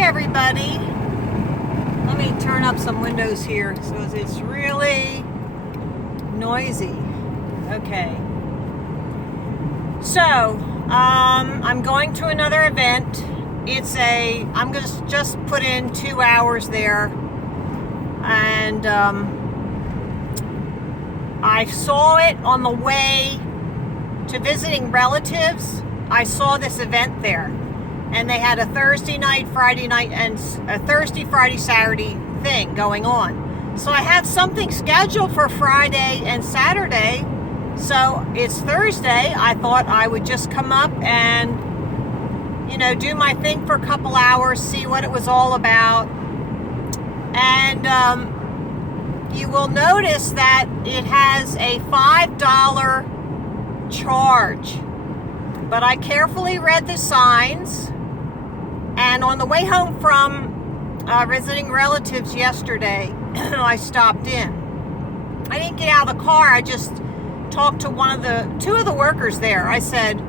everybody. Let me turn up some windows here so it's really noisy. Okay. So, I'm going to another event. I'm going to just put in 2 hours there. And I saw it on the way to visiting relatives. I saw this event there. And they had a Thursday night, Friday night, and a Thursday, Friday, Saturday thing going on. So I have something scheduled for Friday and Saturday. So it's Thursday. I thought I would just come up and, do my thing for a couple hours, see what it was all about. And you will notice that it has a $5 charge. But I carefully read the signs. And on the way home from visiting relatives yesterday, I stopped in. I didn't get out of the car. I just talked to two of the workers there. I said,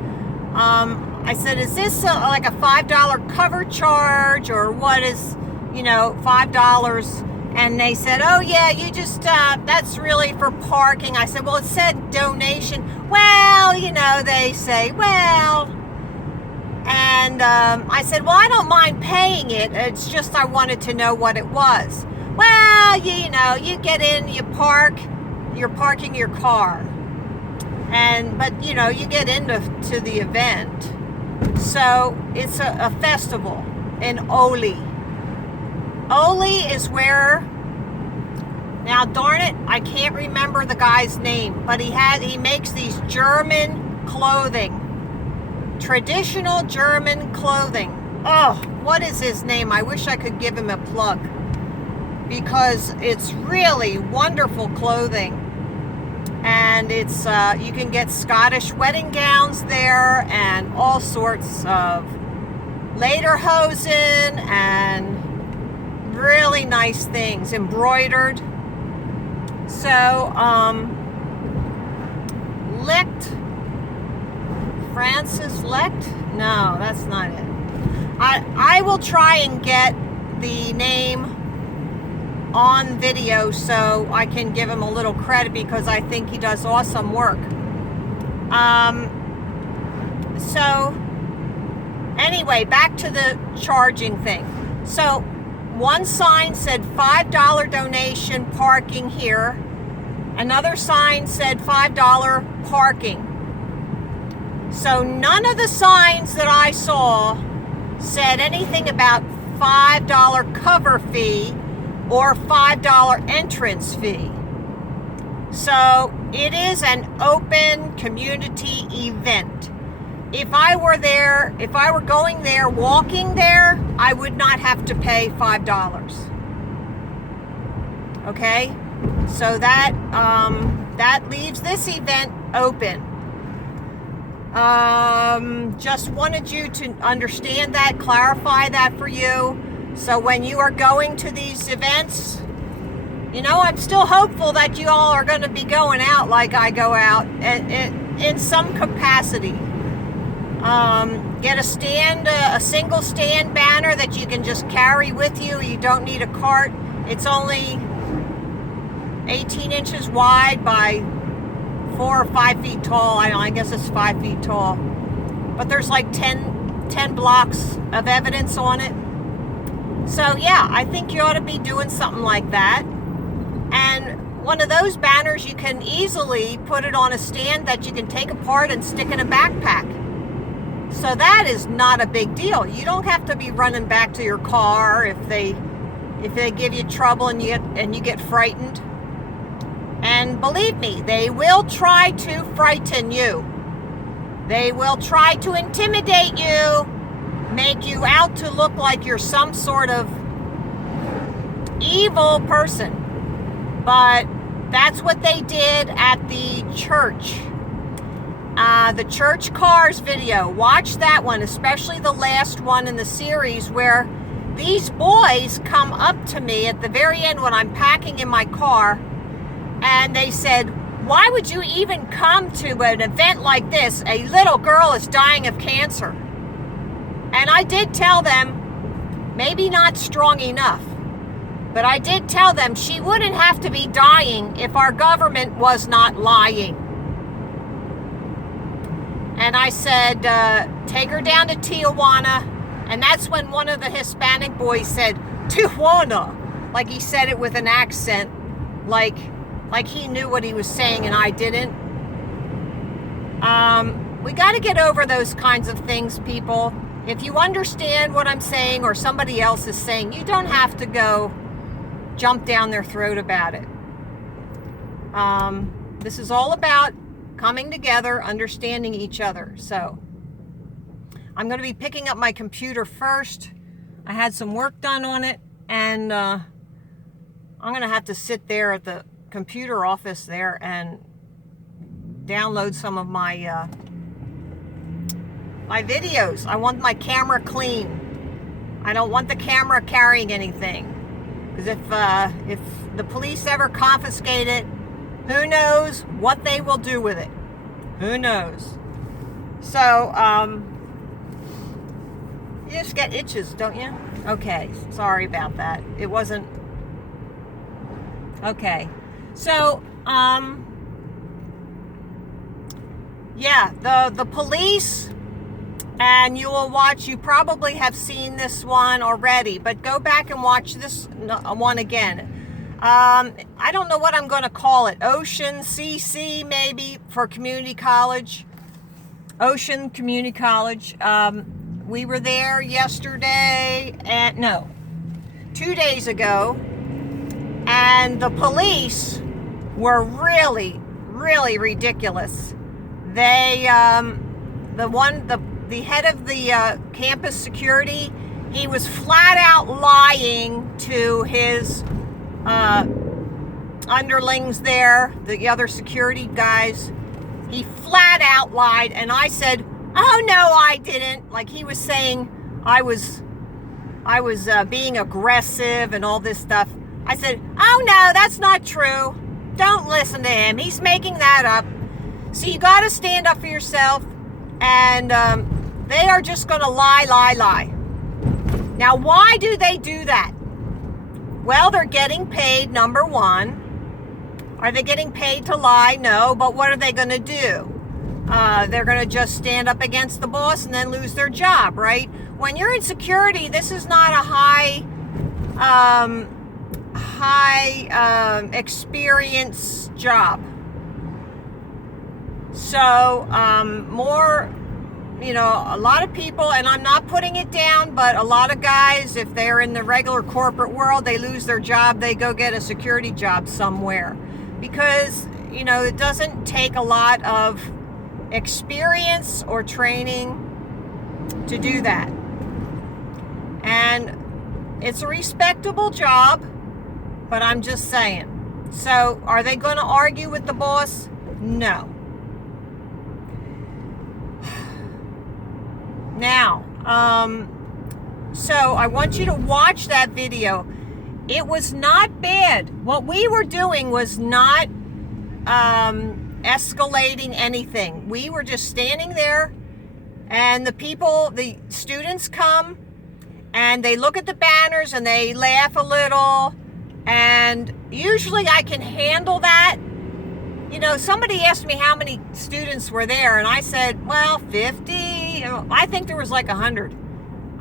is this like a $5 cover charge, or what is, $5? And they said, oh yeah, you just, that's really for parking. I said, well, it said donation. Well, they say, well. And I said, well, I don't mind paying it. It's just I wanted to know what it was. Well, you get in, you park, you're parking your car. But you get into the event. So it's a festival in Oley. Oley is where, now darn it, I can't remember the guy's name, but he makes these German clothing. Traditional German clothing. Oh, what is his name? I wish I could give him a plug, because it's really wonderful clothing. And it's you can get Scottish wedding gowns there and all sorts of lederhosen and really nice things embroidered. So Francis Lecht? No, that's not it. I will try and get the name on video so I can give him a little credit, because I think he does awesome work. So anyway, back to the charging thing. So one sign said $5 donation parking here. Another sign said $5 parking. So none of the signs that I saw said anything about $5 cover fee or $5 entrance fee. So it is an open community event. If I were going there, walking there, I would not have to pay $5. Okay? So that leaves this event open. Just wanted you to understand that, clarify that for you. So when you are going to these events, I'm still hopeful that you all are going to be going out like I go out in some capacity. Get a single stand banner that you can just carry with you. You don't need a cart. It's only 18 inches wide by 4 or 5 feet tall. I guess it's 5 feet tall. But there's like 10 blocks of evidence on it. So yeah, I think you ought to be doing something like that. And one of those banners, you can easily put it on a stand that you can take apart and stick in a backpack. So that is not a big deal. You don't have to be running back to your car if they give you trouble and you get frightened. And believe me, they will try to frighten you. They will try to intimidate you, make you out to look like you're some sort of evil person. But that's what they did at the church. The church cars video. Watch that one, especially the last one in the series, where these boys come up to me at the very end when I'm packing in my car, and they said, why would you even come to an event like this? A little girl is dying of cancer. And I did tell them, Maybe not strong enough. But I did tell them she wouldn't have to be dying if our government was not lying. And I said, take her down to Tijuana. And that's when one of the Hispanic boys said, Tijuana. Like he said it with an accent. Like he knew what he was saying and I didn't. We got to get over those kinds of things, people. If you understand what I'm saying or somebody else is saying, you don't have to go jump down their throat about it. This is all about coming together, understanding each other. So I'm going to be picking up my computer first. I had some work done on it, and I'm going to have to sit there at the computer office there and download some of my my videos. I want my camera clean. I don't want the camera carrying anything. Because if the police ever confiscate it, who knows what they will do with it? Who knows? So, you just get itches, don't you? Okay, sorry about that. It wasn't... Okay. So, yeah, the police... And you will watch, you probably have seen this one already, but go back and watch this one again. I don't know what I'm going to call it. Ocean CC maybe for community college. Ocean Community College. We were there yesterday, and no, 2 days ago, and the police were really, really ridiculous. They, the head of the campus security, he was flat out lying to his underlings there, the other security guys. He flat out lied, and I said, oh no, I didn't. Like he was saying I was being aggressive and all this stuff. I said, oh no, that's not true. Don't listen to him. He's making that up. So you got to stand up for yourself, and they are just going to lie. Now, why do they do that? Well, they're getting paid, number one. Are they getting paid to lie? No, but what are they going to do? They're going to just stand up against the boss and then lose their job, right? When you're in security, this is not a high experience job. So, more... You know, a lot of people, and I'm not putting it down, but a lot of guys, if they're in the regular corporate world, they lose their job, they go get a security job somewhere. Because, you know, it doesn't take a lot of experience or training to do that. And it's a respectable job, but I'm just saying. So, are they going to argue with the boss? No. Now, so I want you to watch that video. It was not bad. What we were doing was not escalating anything. We were just standing there, and the students come, and they look at the banners, and they laugh a little, and usually I can handle that. You know, somebody asked me how many students were there, and I said, well, 50. I think there was like 100.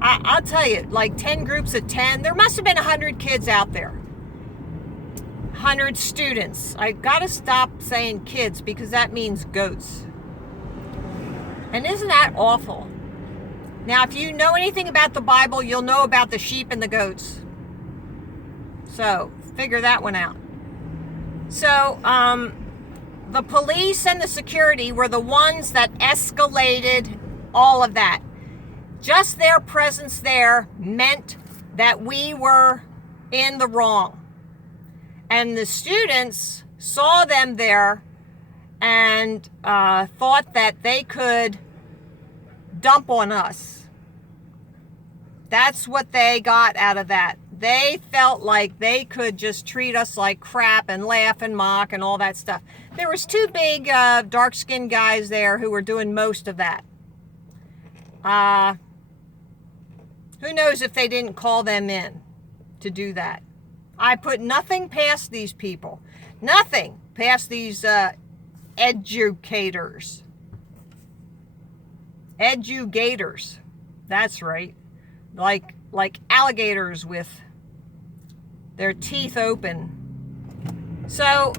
I'll tell you, like 10 groups of 10. There must have been 100 kids out there. 100 students. I got to stop saying kids because that means goats. And isn't that awful? Now, if you know anything about the Bible, you'll know about the sheep and the goats. So, figure that one out. So, the police and the security were the ones that escalated all of that. Just their presence there meant that we were in the wrong. And the students saw them there and thought that they could dump on us. That's what they got out of that. They felt like they could just treat us like crap and laugh and mock and all that stuff. There was two big dark-skinned guys there who were doing most of that. Who Who knows if they didn't call them in to do that? I put nothing past these people. Nothing past these educators. Edugators. That's right. Like alligators with their teeth open. So,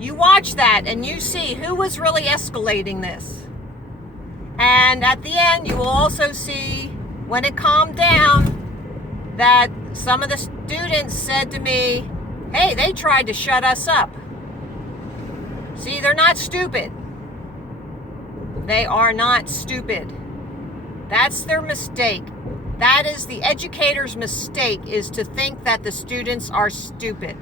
you watch that and you see who was really escalating this. And at the end, you will also see, when it calmed down, that some of the students said to me, hey, they tried to shut us up. See, they're not stupid. They are not stupid. That's their mistake. That is the educator's mistake, is to think that the students are stupid.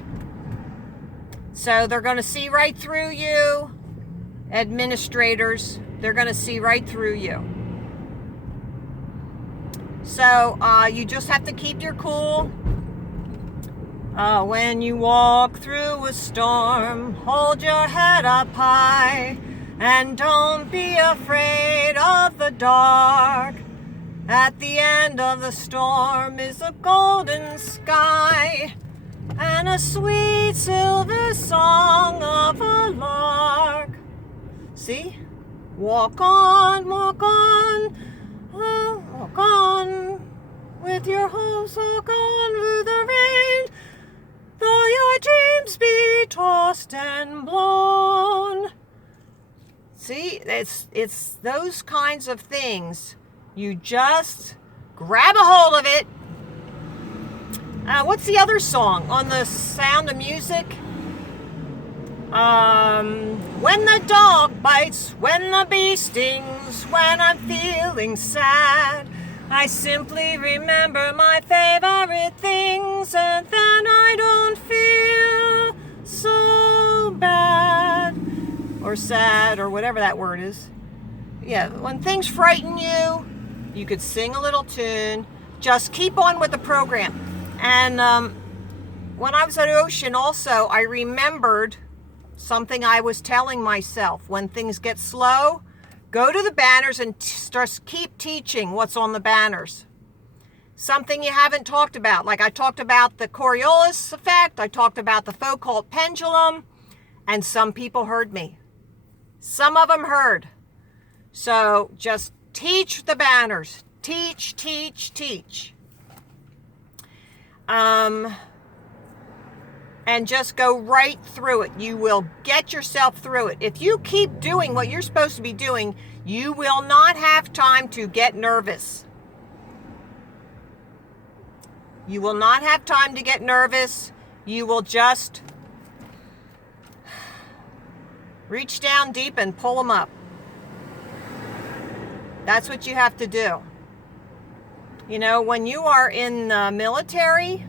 So they're going to see right through you, administrators. They're going to see right through you. So you just have to keep your cool. When you walk through a storm, hold your head up high, and don't be afraid of the dark. At the end of the storm is a golden sky, and a sweet silver song of a lark. See? Walk on, walk on, with your hopes, walk on through the rain, though your dreams be tossed and blown. See, it's those kinds of things. You just grab a hold of it. What's the other song on the Sound of Music? When the dog bites, when the bee stings, when I'm feeling sad, I simply remember my favorite things, and then I don't feel so bad or sad or whatever that word is. Yeah, when things frighten you, you could sing a little tune. Just keep on with the program. And when I was at Ocean also, I remembered something I was telling myself. When things get slow, go to the banners and just keep teaching what's on the banners. Something you haven't talked about. Like I talked about the Coriolis effect. I talked about the Foucault pendulum. And some people heard me. Some of them heard. So just teach the banners. Teach, teach, teach. And just go right through it. You will get yourself through it. If you keep doing what you're supposed to be doing, you will not have time to get nervous. You will not have time to get nervous. You will just reach down deep and pull them up. That's what you have to do. You know, when you are in the military,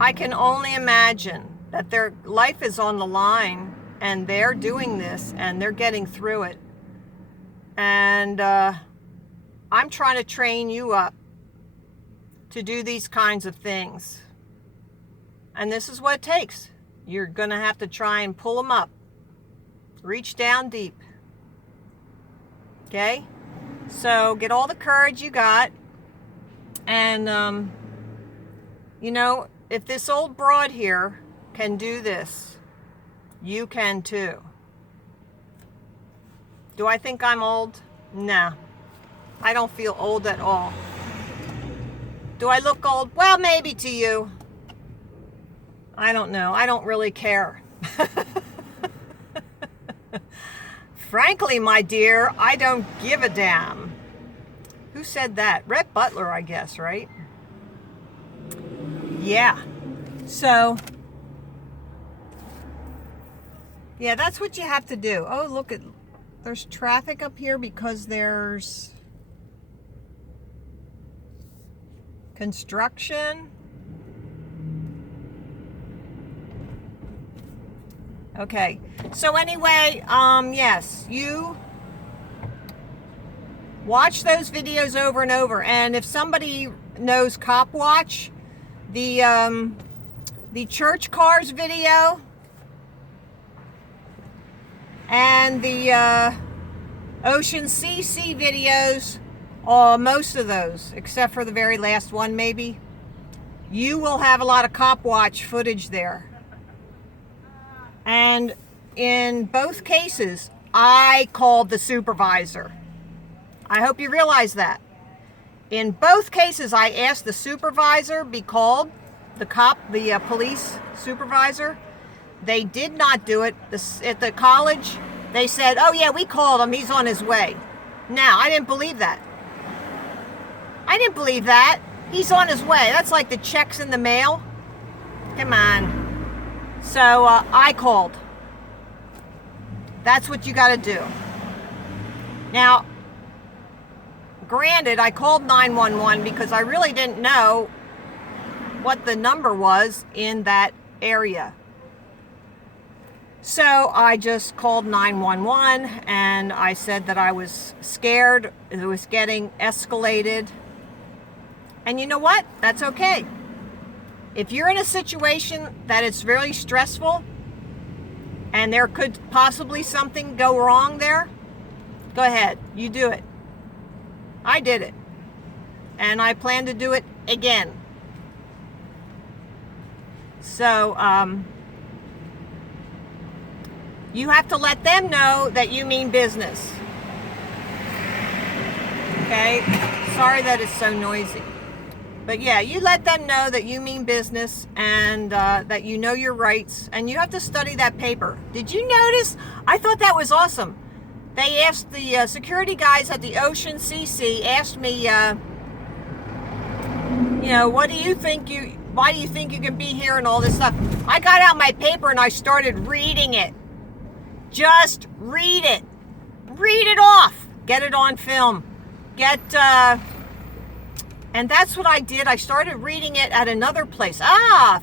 I can only imagine that their life is on the line and they're doing this and they're getting through it. And I'm trying to train you up to do these kinds of things. And this is what it takes. You're going to have to try and pull them up. Reach down deep. Okay? So get all the courage you got. And, you know, if this old broad here can do this, you can too. Do I think I'm old? Nah. I don't feel old at all. Do I look old? Well, maybe to you. I don't know. I don't really care. Frankly, my dear, I don't give a damn. Who said that? Rhett Butler, I guess, right? Yeah. So, yeah, that's what you have to do. Oh, look at, there's traffic up here because there's construction. Okay. So anyway, yes, you watch those videos over and over. And if somebody knows Cop Watch, the church cars video and the Ocean CC videos most of those, except for the very last one maybe, you will have a lot of cop watch footage there. And in both cases, I called the supervisor. I hope you realize that. In both cases, I asked the supervisor be called, the police supervisor. They did not do it. At the college, they said, oh yeah, we called him, he's on his way. Now, I didn't believe that. I didn't believe that. He's on his way. That's like the checks in the mail. Come on. So I called. That's what you got to do. Now, granted, I called 911 because I really didn't know what the number was in that area. So I just called 911 and I said that I was scared. It was getting escalated. And you know what? That's okay. If you're in a situation that it's very stressful and there could possibly something go wrong there, go ahead. You do it. I did it. And I plan to do it again. So, you have to let them know that you mean business. Okay? Sorry that it's so noisy. But yeah, you let them know that you mean business and that you know your rights. And you have to study that paper. Did you notice? I thought that was awesome. They asked the security guys at the Ocean CC, asked me, why do you think you can be here and all this stuff? I got out my paper and I started reading it. Just read it. Read it off. Get it on film. And that's what I did. I started reading it at another place.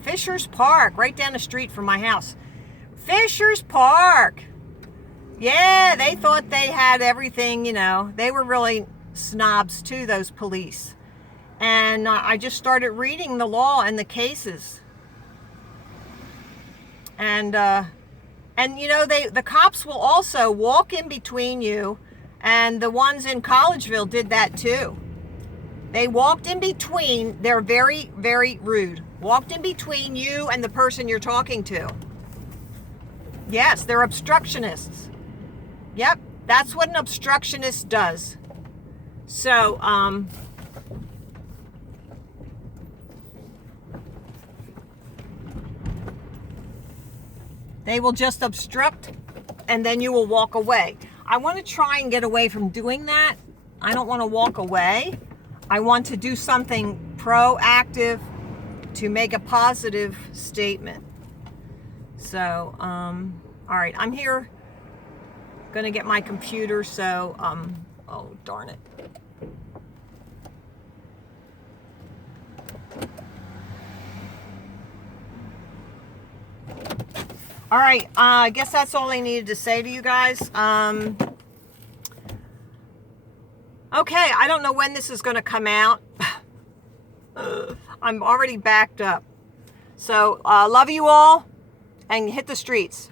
Fisher's Park, right down the street from my house. Fisher's Park. Yeah, they thought they had everything, They were really snobs too, those police. And I just started reading the law and the cases. And the cops will also walk in between you, and the ones in Collegeville did that too. They walked in between. They're very, very rude. Walked in between you and the person you're talking to. Yes, they're obstructionists. Yep, that's what an obstructionist does. So, they will just obstruct and then you will walk away. I want to try and get away from doing that. I don't want to walk away. I want to do something proactive to make a positive statement. So, all right, I'm here, gonna get my computer, so, oh, darn it. All right, I guess that's all I needed to say to you guys. Okay, I don't know when this is going to come out. I'm already backed up. So, love you all, and hit the streets.